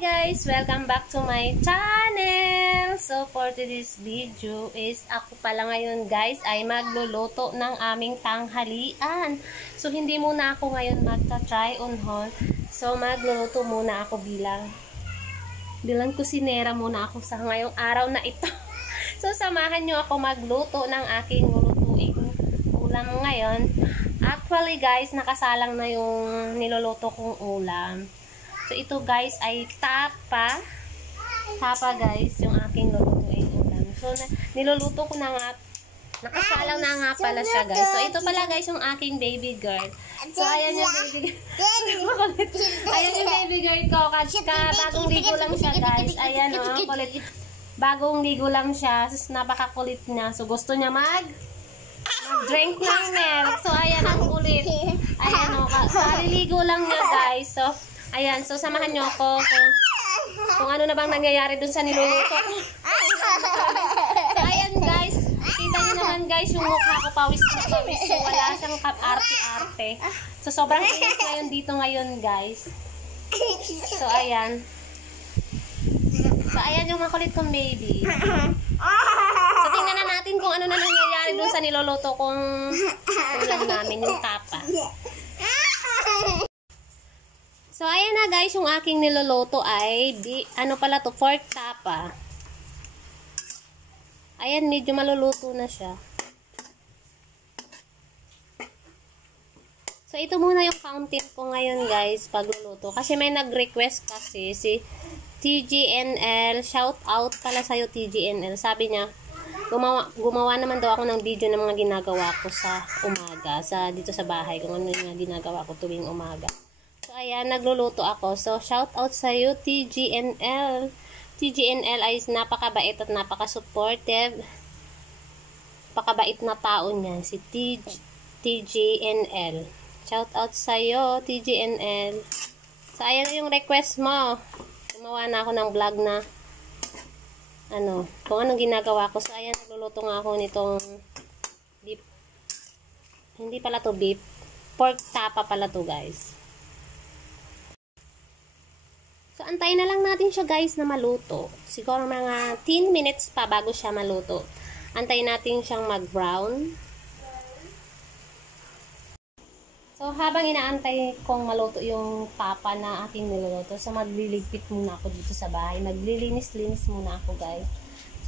guys! Welcome back to my channel! So, for today's video is ako pala ngayon guys ay magluluto ng aming tanghalian. So, hindi muna ako ngayon magta-try on haul. So, magluluto muna ako bilang kusinera muna ako sa ngayong araw na ito. So, samahan nyo ako magluto ng aking lulutuing ulam ngayon. Actually guys, nakasalang na yung niluluto kong ulam. So, ito guys ay tapa. Tapa guys, yung aking lulutuin ulam. So, niluluto ko na nga. Nakasalang na nga pala siya guys. So, ito pala guys yung aking baby girl. So, ayan yung baby girl. Ayan yung baby girl ko. Bagong ligo lang siya guys. Ayan o, kulit. Bagong ligo lang siya. So, napakakulit niya. So, gusto niya mag-drink ng milk. So, ayan ang kulit. Ayan o, kaliligo lang niya guys. So, ayan, so samahan nyo ako kung ano na bang nangyayari dun sa niluluto ko. So, ayan guys, kita nyo naman guys, yung mukha ko pawis na pawis. So, wala siyang arte-arte. So, sobrang init ngayon dito ngayon guys. So, ayan. So, ayan yung makulit kong baby. So, tingnan na natin kung ano na nangyayari dun sa niluluto kong ulam namin, yung tapa. So, ayan na guys, yung aking niluluto ay, ano pala to, pork tapa. Ayan, medyo maluluto na siya. So, ito muna yung content ko ngayon guys, pagluluto. Kasi may nag-request kasi, si TGNL, shout out pala sa'yo TGNL. Sabi niya, gumawa naman daw ako ng video ng mga ginagawa ko sa umaga, dito sa bahay, kung ano yung ginagawa ko tuwing umaga. So, ayan, nagluluto ako. So, shout out sa'yo, TGNL. TGNL ay napakabait at napaka-supportive. Napakabait na tao niyan, si TGNL. Shout out sa'yo, TGNL. So, ayan na yung request mo. Gumawa na ako ng vlog na kung anong ginagawa ko. So, ayan, nagluluto nga ako nitong beef. Hindi pala to beef. Pork tapa pala to, guys. So, antayin na lang natin siya guys na maluto. Siguro mga 10 minutes pa bago siya maluto. Antayin natin siyang mag-brown. So, habang inaantay kong maluto yung tapa na aking niluluto, so magliligpit muna ako dito sa bahay. Naglilinis-linis muna ako guys.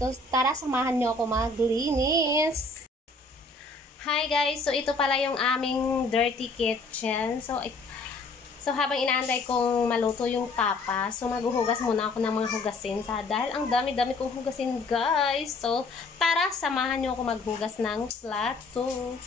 So, tara samahan nyo ako maglinis. Hi guys! So, ito pala yung aming dirty kitchen. So, habang inaantay kong maluto yung tapa, so maghuhugas muna ako ng mga hugasin. Dahil ang dami-dami kong hugasin, guys. So, tara, samahan nyo ako maghugas ng plato.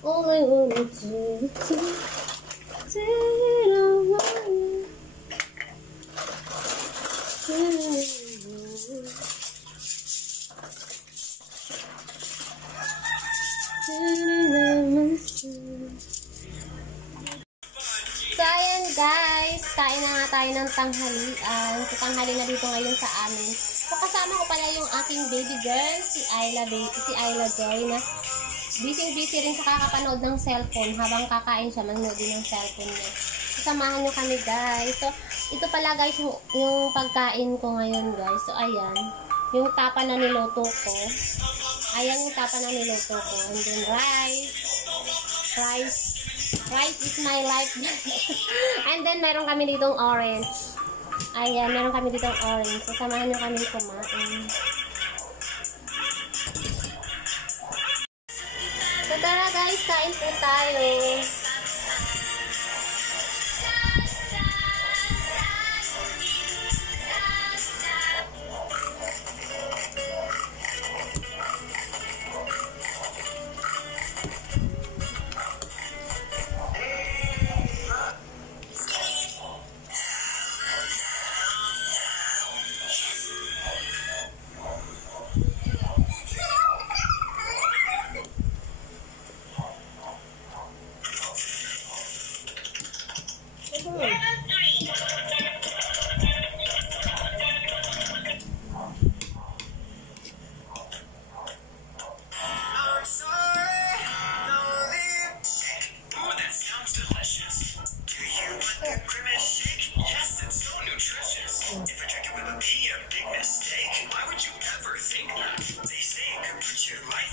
All I wanna do is it away. So, ayan guys, kain na nga tayo ng tanghalian. So, tanghali na dito ngayon sa amin. So, kasama ko pala yung aking baby girl, si Ayla Joy, na busy rin sa kakapanood ng cellphone. Habang kakain siya, manood din ng cellphone niya. Samahan nyo kami, guys. So, ito pala, guys, yung pagkain ko ngayon, guys. So, ayan. Yung tapa na niluto ko. Ayan yung tapa na niluto ko. And then, rice is my life. And then, meron kami ditong orange. Ayan, meron kami ditong orange. So, samahan nyo kami kumain. So, tara guys, kain po tayo.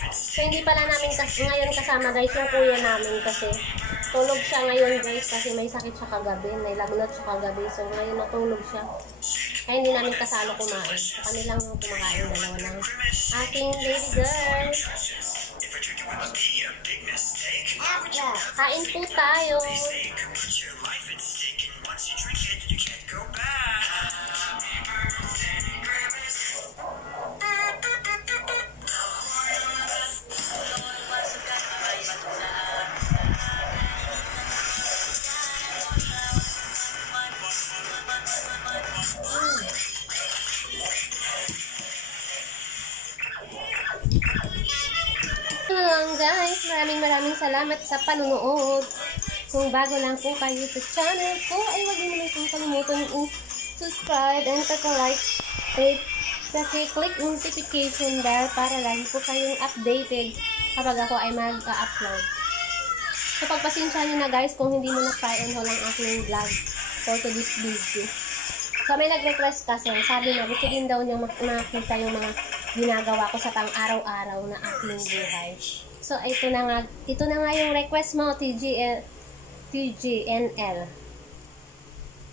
So, hindi pala namin ngayon kasama guys yung kuya namin kasi tulog siya ngayon guys kasi may sakit siya kagabi, may lagnat siya kagabi. So, ngayon natulog siya. Kaya hindi namin kasalo kumain. So, kami lang yung kumakain dalawa ng aking baby girl. Kain po tayo. Guys, maraming salamat sa panonood. Kung bago lang po kayo sa channel ko, ay huwag niyo naman kalimutan subscribe and like click notification bell para lagi po kayong updated kapag ako ay mag-upload. So, pagpasensya nyo na guys kung hindi mo na-try on hold ang aking vlog for today's video. So, may nag-request kasi, sabi na gusto din daw niya makita yung mga ginagawa ko sa pang-araw-araw na aking buhay. So, ito na nga yung request mo, TGNL.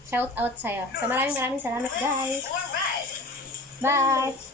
Shout out sa'yo. So, maraming salamat guys. Bye!